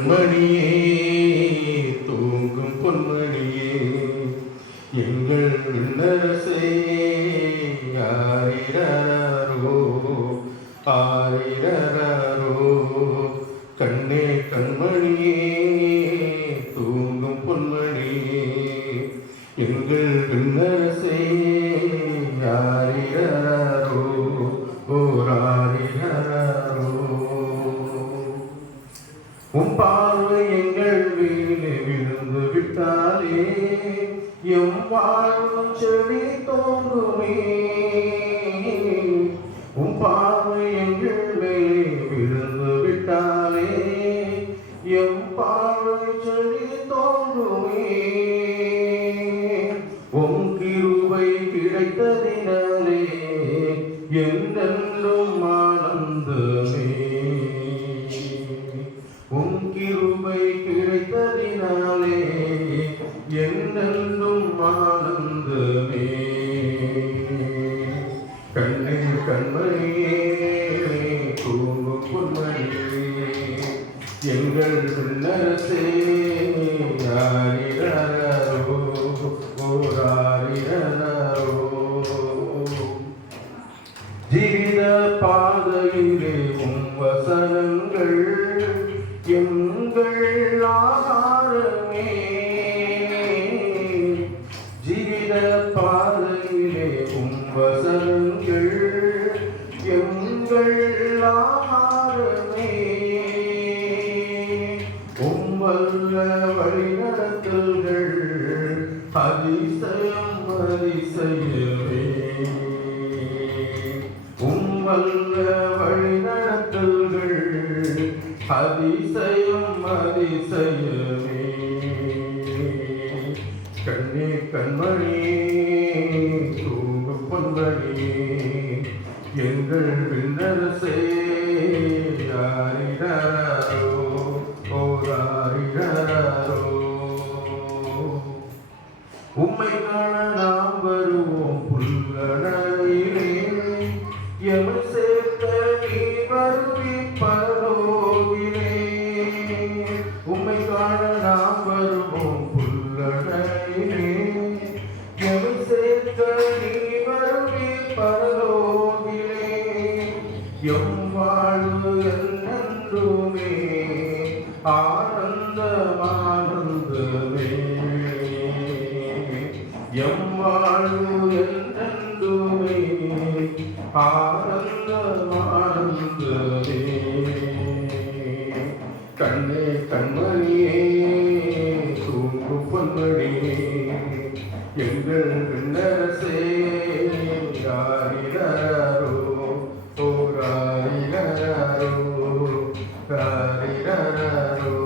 மணியே தூங்கும் பொன்மணியே எங்கள் விண்ணரசே ஆரிரரோ ஆரிரரோ கண்ணே கண்மணியே தூங்கும் பொன்மணியே எங்கள் விண்ணரசே ஆரிரரோ ஓராரிரரோ உம் பார்வை எங்கள் மேலே விழுந்து விட்டாலே எம் வாழ்வும் செடி தோங்குமே. உம் பார்வை எங்கள் மேலே விழுந்து விட்டாலே எம் பார்வை செடி தோங்குமே. உம் கிருபை கிடைத்ததினாலே என்றென்றும் ஆனந்தமே. உம் கிருபை கிடைத்ததினாலே என்றென்றும் ஆனந்தமே. கண்ணில் கண்மணியே தூங்கும் பொன்மணியே எங்கள் விண்ணரசே ஆரிரரோ ஓராரிரரோ ஜீவித பாதையிலே உம் வசனங்கள் எங்கள் ஆகாரமே. ஜீவித பாதையிலே உம் வசனங்கள் எங்கள் ஆகாரமே. உம் வல்ல வழிநடத்தல்கள் அதிசயம் அதிசயமே. உம் வல்ல வழிநடத்தல்கள் அதிசயம் அதிசயமே. கண்ணே கண்மணியே தூங்கும் பொன்மணியே எங்கள் விண்ணரசே ஆரிரரோ ஓராரிரரோ உம்மை காண நாம் வருவோம் புல்லடையிலே எமை சேர்த்த நீ வருவி பரலோகிலே. உம்மை காண நாம் வருவோம் புல்லடையிலே எமை சேர்த்த நீ வருவி பரலோகிலே. எம் வாழ்வு என்னென்றுமே ஆனந்தம் ஆனந்தமே. எம் வாழ்வு என்னென்றுமே ஆனந்தம் ஆனந்தமே. கண்ணே கண்மணியே தூங்கும் பொன்மணியே எங்கள் விண்ணரசே ஆரிரரோ ஓராரிரரோ ஆரிரரோ